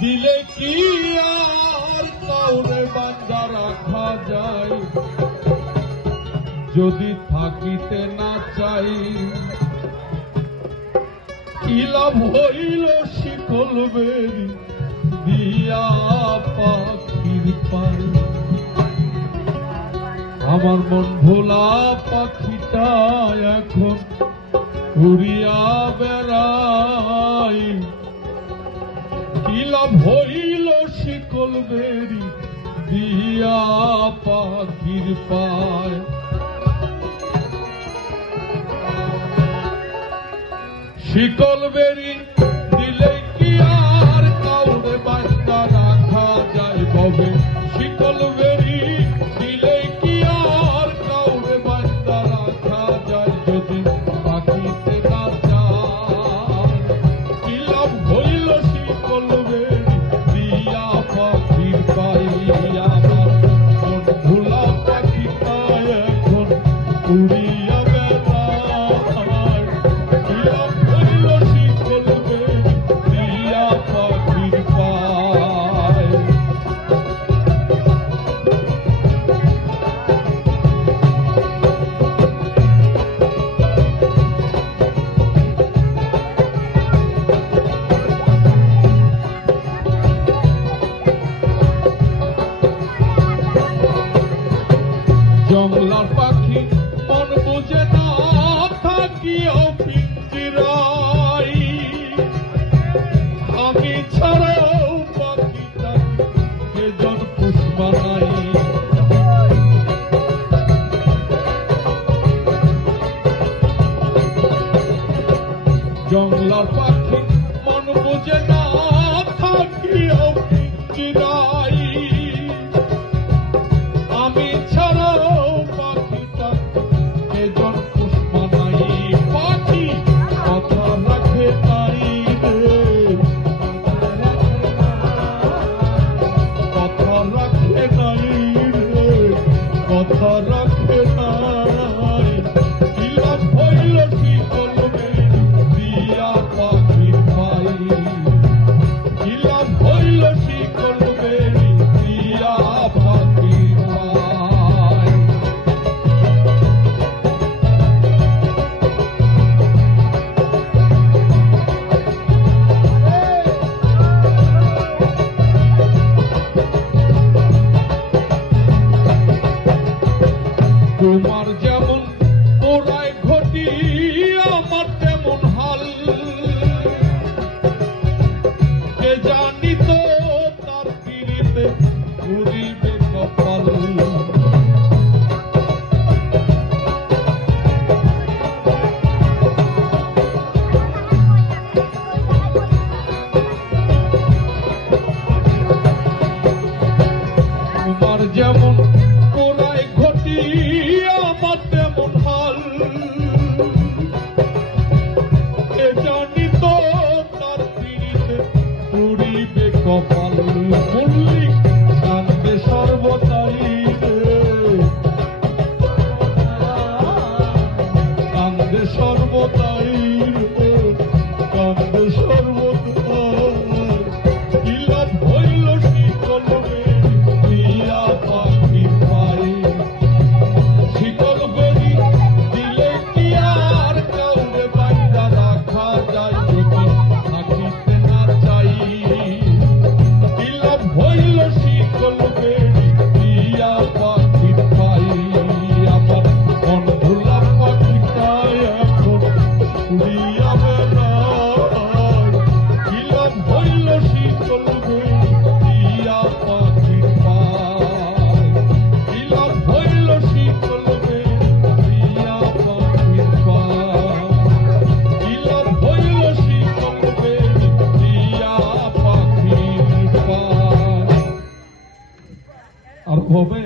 দিলে কি আর কাউরে বান্ধা রাখা যায়, যদি থাকিতে না চাই। কি লাভ হইল শিকল বেরি দিয়া পাখির পায়। আমার মন ভোলা পাখিটা এখন উড়িয়া বেড়াই। কি লাভ হইল শিকল বেরি দিয়া পাখির পায়। শিকল বেরি দিলে কি আর কাউরে বান্ধা রাখা যায় ববে। শিকল বেরি দিলে কি আর কাউরে বান্ধা রাখা যায়, যদি থাকিতে না চায়। কি লাভ হইল শিকল বেরি দিয়া পাখির পাই। আমার মন ভোলা পাখিটা এখন উড়িয়া বেড়ায়। কি লাভ হইল শিকল বেরি দিয়া পাখির পায়। জংলার পাখি মন বুঝে না থাকিও পিঞ্জিরাই। আমি ছাড়াও পাখিটা কেজন পুষ্পা নাই। জংলার পাখি মন বুঝে না থাকিও পিঞ্জিরাই। আমি ছাড়াও পাখিটা কেজন পুষ্পা নাই। পাখি কথা রাখে নাই রে, কথা রাখে নাই রে, কথা রাখে নাই। কি লাভ হইল শিকল বেরি দিয়া পাখির পাই। কি লাভ হইল শিকল বেরি দিয়া পাখির পাই। তোমার যেমন পোড়ায় ঘটি আমার তেমন হাল। কে জানিত তার পিড়িতে ঘুরিবে কপাল। তোমার যেমন পোড়ায় ঘটি আমার তেমন হাল। কে জানিত তার পিড়িতে পুড়িবে কপাল। মল্লিক কান্দে সর্বদাই রে, কান্দে সর্বদাই রে, কান্দে সর্বদাই। কি লাভ হইল শিকল বেরি দিয়া পাখির পাই। শিকল বেরি দিলে কি আর কাউরে বান্ধা রাখা যায়, যদি থাকিতে না চাই। কি লাভ হইল শিকল বেরি দিয়া পাখির পাই। আমার মন ভোলা পাখিটা এখন উড়িয়া বেড়ায়। কি লাভ হইল শিকল বেরি দিয়া পাখির পাই। কি লাভ হইল শিকল বেরি দিয়া পাখির পাই। কি লাভ হইল শিকল বেরি দিয়া পাখির পাই। আর হবে।